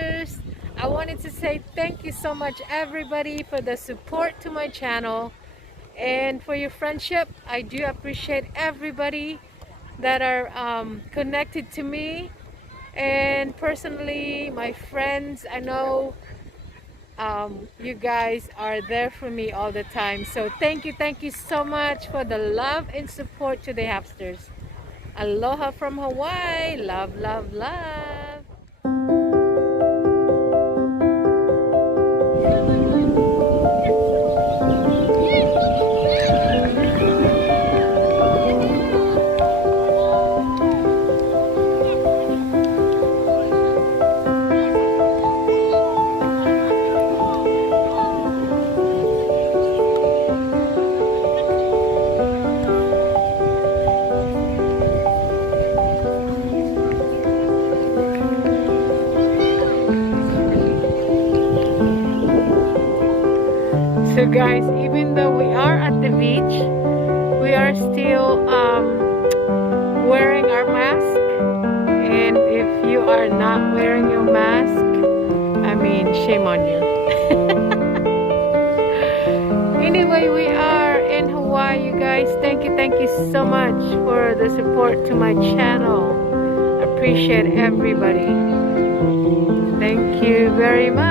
Happsters. I wanted to say thank you so much everybody for the support to my channel and for your friendship. I do appreciate everybody that are connected to me, and personally my friends. I know you guys are there for me all the time, so thank you so much for the love and support to the Happsters. Aloha from Hawaii. Love, love, love. So guys, even though we are at the beach, we are still wearing our mask. And if you are not wearing your mask, I mean, shame on you. Anyway, we are in Hawaii, you guys. Thank you so much for the support to my channel. Appreciate everybody. Thank you very much.